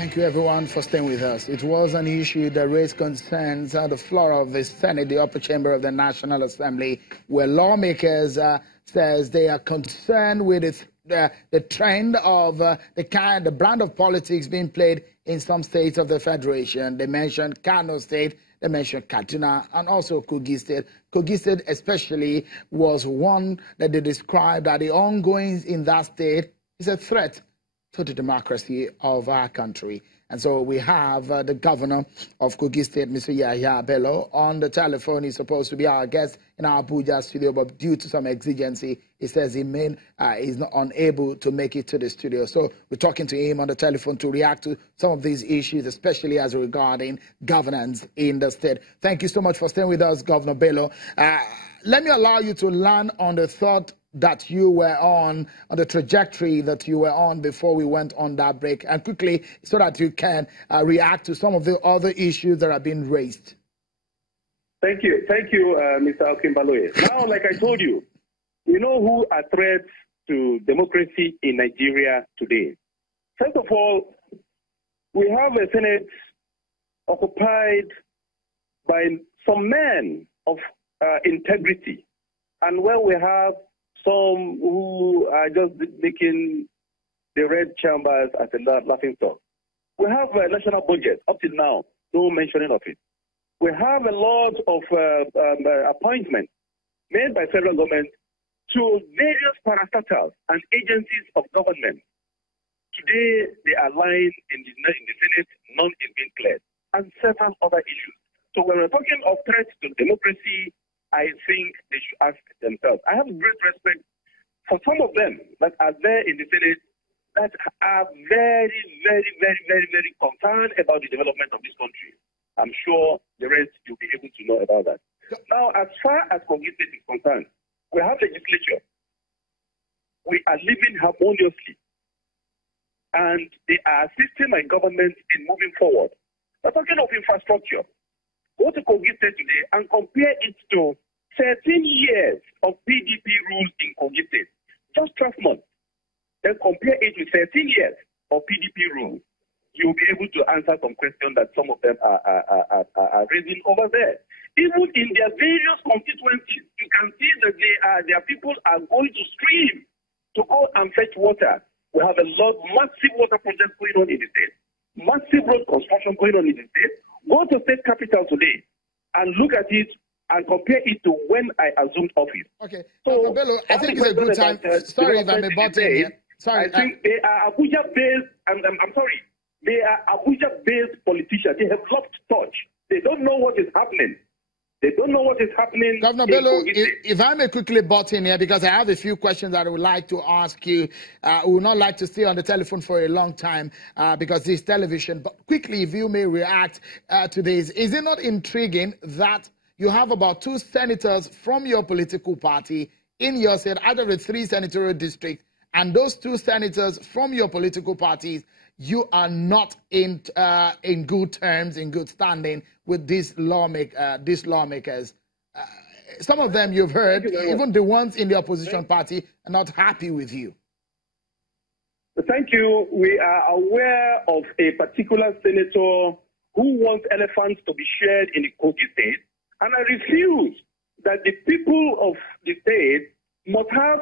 Thank you, everyone, for staying with us. It was an issue that raised concerns at the floor of the Senate, the upper chamber of the National Assembly, where lawmakers says they are concerned with the trend of the brand of politics being played in some states of the Federation. They mentioned Kano State, they mentioned Kaduna, and also Kogi State. Kogi State especially was one that they described that the ongoings in that state is a threat to the democracy of our country. And so we have the governor of Kogi State, Mr. Bello, on the telephone. He's supposed to be our guest in our Abuja studio, but due to some exigency, he says he's not unable to make it to the studio. So we're talking to him on the telephone to react to some of these issues, especially as regarding governance in the state. Thank you so much for staying with us, Governor Bello. Let me allow you to land on the thought that you were on the trajectory that you were on before we went on that break, and quickly so that you can react to some of the other issues that have been raised. Thank you, Mr. Akimbaloye. Now, like I told you, we know who are threats to democracy in Nigeria today. First of all, we have a Senate occupied by some men of integrity, and where we have some who are just making the red chambers as a laughing stock. We have a national budget up till now, no mentioning of it. We have a lot of appointments made by federal government to various parastatals and agencies of government. Today, they are lying in the Senate, none is being cleared, and several other issues. So when we're talking of threats to democracy, I think they should ask themselves. I have great respect for some of them that are there in the Senate that are very, very, very, very, very concerned about the development of this country. I'm sure the rest you'll be able to know about that. Now, as far as Kogi State is concerned, we have legislature. We are living harmoniously, and they are assisting my government in moving forward. We're talking of infrastructure. Go to Kogi State today and compare it to 13 years of PDP rules in Kogi State. Just 12 months. Then compare it with 13 years of PDP rules. You'll be able to answer some questions that some of them are raising over there. Even in their various constituencies, you can see that their people are going to stream to go and fetch water. We have a lot, massive water projects going on in the state, massive road construction going on in the state. Go to state capital today and look at it and compare it to when I assumed office. Okay. So, Bello, I think it's a good time. Sorry if I'm about to. Sorry. I think they are Abuja-based, I'm sorry, they are Abuja-based politicians. They have lost touch. They don't know what is happening. They don't know what is happening. Governor Bello, if I may quickly butt in here, because I have a few questions that I would like to ask you. We would not like to stay on the telephone for a long time because this is television. But quickly, if you may react to this. Is it not intriguing that you have about 2 senators from your political party in your state, out of the 3 senatorial districts, and those 2 senators from your political parties, you are not in good terms, in good standing with these lawmakers. Some of them you've heard, even the ones in the opposition party, are not happy with you. Thank you. We are aware of a particular senator who wants elephants to be shared in the Kogi State, and I refuse that the people of the state must have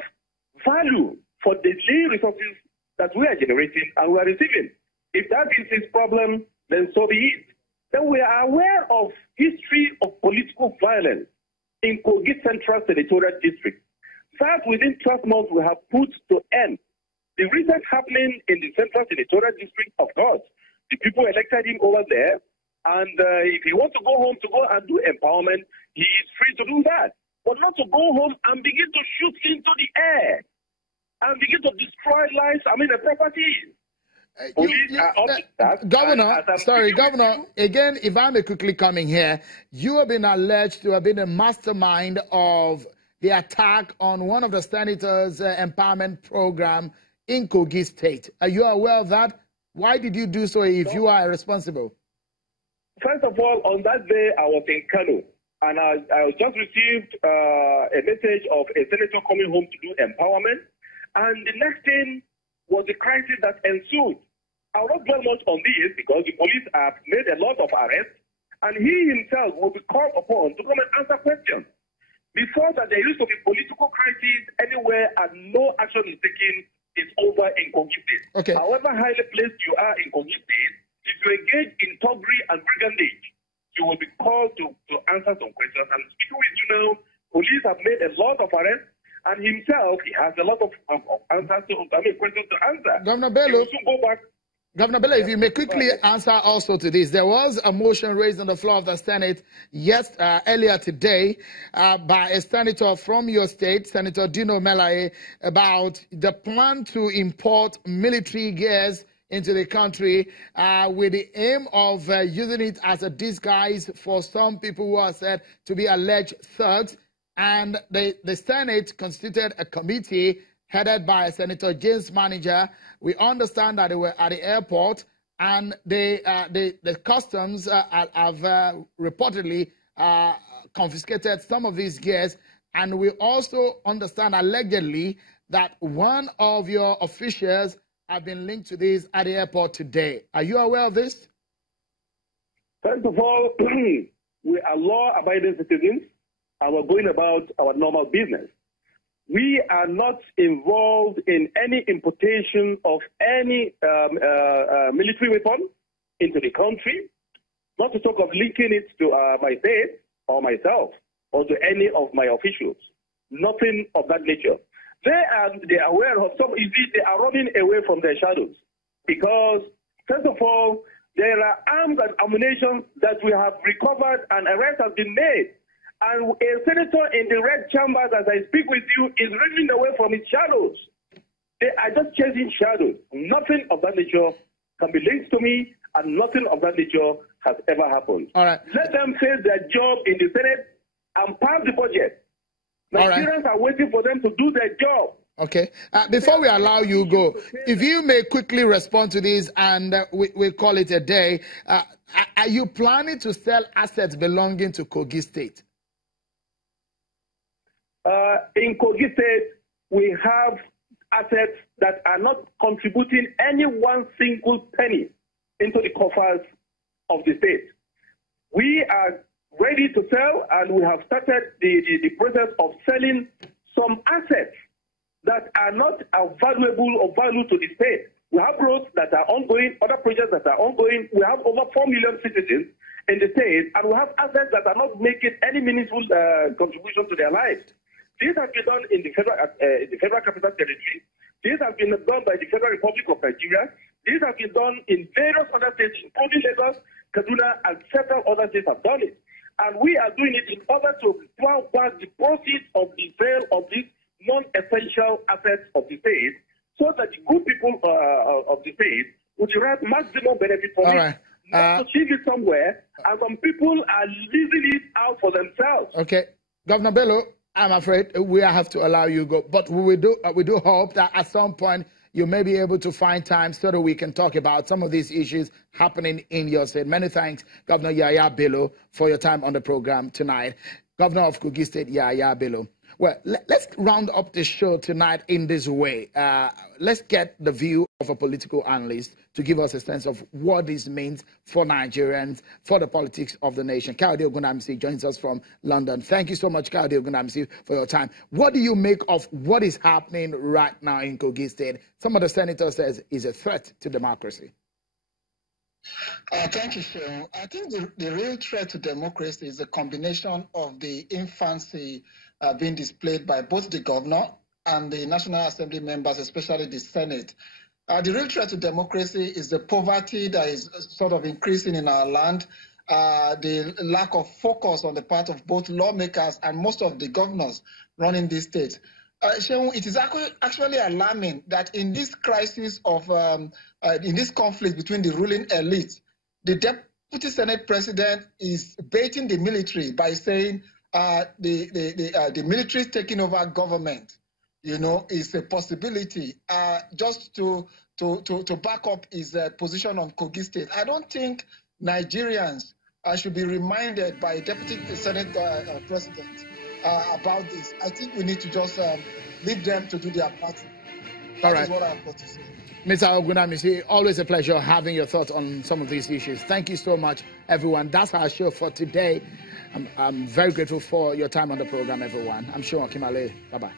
value for the resources that we are generating and we are receiving. If that is his problem, then so be it. Then we are aware of history of political violence in Kogi Central Senatorial District. That within 12 months we have put to end. The recent happening in the Central Senatorial District, of course, the people elected him over there, and if he wants to go home to go and do empowerment, he is free to do that. But not to go home and begin to shoot into the air and begin to destroy lives, properties. Governor, again, if I may quickly come in here, you have been alleged to have been a mastermind of the attack on one of the senators' empowerment program in Kogi State. Are you aware of that? Why did you do so if you are responsible? First of all, on that day, I was in Kano, and I just received a message of a senator coming home to do empowerment. And the next thing was the crisis that ensued. I will not dwell much on this because the police have made a lot of arrests, and he himself will be called upon to come and answer questions. Before that, there used to be political crisis anywhere and no action is taken, it's over in Kogi State. Okay. However highly placed you are in Kogi State, if you engage in thuggery and brigandage, you will be called to answer some questions. And speaking with you now, police have made a lot of arrests, and himself, he has a lot of questions to answer. Governor Bello, go back. Governor Bello, if you may quickly answer also to this. There was a motion raised on the floor of the Senate earlier today by a senator from your state, Senator Dino Melaye, about the plan to import military gears into the country with the aim of using it as a disguise for some people who are said to be alleged thugs. And the Senate constituted a committee headed by Senator James Manager. We understand that they were at the airport, and the customs have reportedly confiscated some of these gears. And we also understand allegedly that one of your officials have been linked to this at the airport today. Are you aware of this? First of all, we are law-abiding citizens, and we're going about our normal business. We are not involved in any importation of any military weapon into the country, not to talk of linking it to my state or myself or to any of my officials. Nothing of that nature. They are aware of some, they are running away from their shadows because, first of all, there are arms and ammunition that we have recovered and arrest has been made. And a senator in the red chambers, as I speak with you, is running away from his shadows. They are just chasing shadows. Nothing of that nature can be linked to me, and nothing of that nature has ever happened. All right. Let them face their job in the Senate and pass the budget. Nigerians are waiting for them to do their job. Okay. Before we allow you go, if you may quickly respond to this, and we'll call it a day. Are you planning to sell assets belonging to Kogi State? In Kogi State, we have assets that are not contributing any one single penny into the coffers of the state. We are ready to sell, and we have started the process of selling some assets that are not valuable or value to the state. We have roads that are ongoing, other projects that are ongoing. We have over 4 million citizens in the state, and we have assets that are not making any meaningful contribution to their lives. This has been done in the Federal Capital Territory. This has been done by the Federal Republic of Nigeria. This has been done in various other states, including Lagos, Kaduna, and several other states have done it. And we are doing it in order to plow back the proceeds of the sale of these non-essential assets of the state, so that the good people of the state would derive maximum benefit from it. Right. Not to leave it somewhere, and some people are leasing it out for themselves. Okay. Governor Bello, I'm afraid we have to allow you go, but we do hope that at some point you may be able to find time so that we can talk about some of these issues happening in your state. Many thanks, Governor Yaya Bello, for your time on the program tonight. Governor of Kogi State, Yaya Bello. Well, let's round up the show tonight in this way. Let's get the view of a political analyst to give us a sense of what this means for Nigerians, for the politics of the nation. Kayode Ogunamisi joins us from London. Thank you so much, Kayode Ogunamisi, for your time. What do you make of what is happening right now in Kogi State? Some of the senators says is a threat to democracy. Thank you, Sean. I think the real threat to democracy is a combination of the infancy being displayed by both the governor and the National Assembly members, especially the Senate. The real threat to democracy is the poverty that is sort of increasing in our land, the lack of focus on the part of both lawmakers and most of the governors running this state. Sean, it is actually alarming that in this crisis of, in this conflict between the ruling elite, the Deputy Senate President is baiting the military by saying the military taking over government, is a possibility. Just to back up his position on Kogi State, I don't think Nigerians should be reminded by Deputy Senate President about this. I think we need to just leave them to do their part. That is what I've got to say. Mr. Ogunamisi, always a pleasure having your thoughts on some of these issues. Thank you so much, everyone. That's our show for today. I'm very grateful for your time on the program, everyone. I'm sure Kimale. Bye-bye.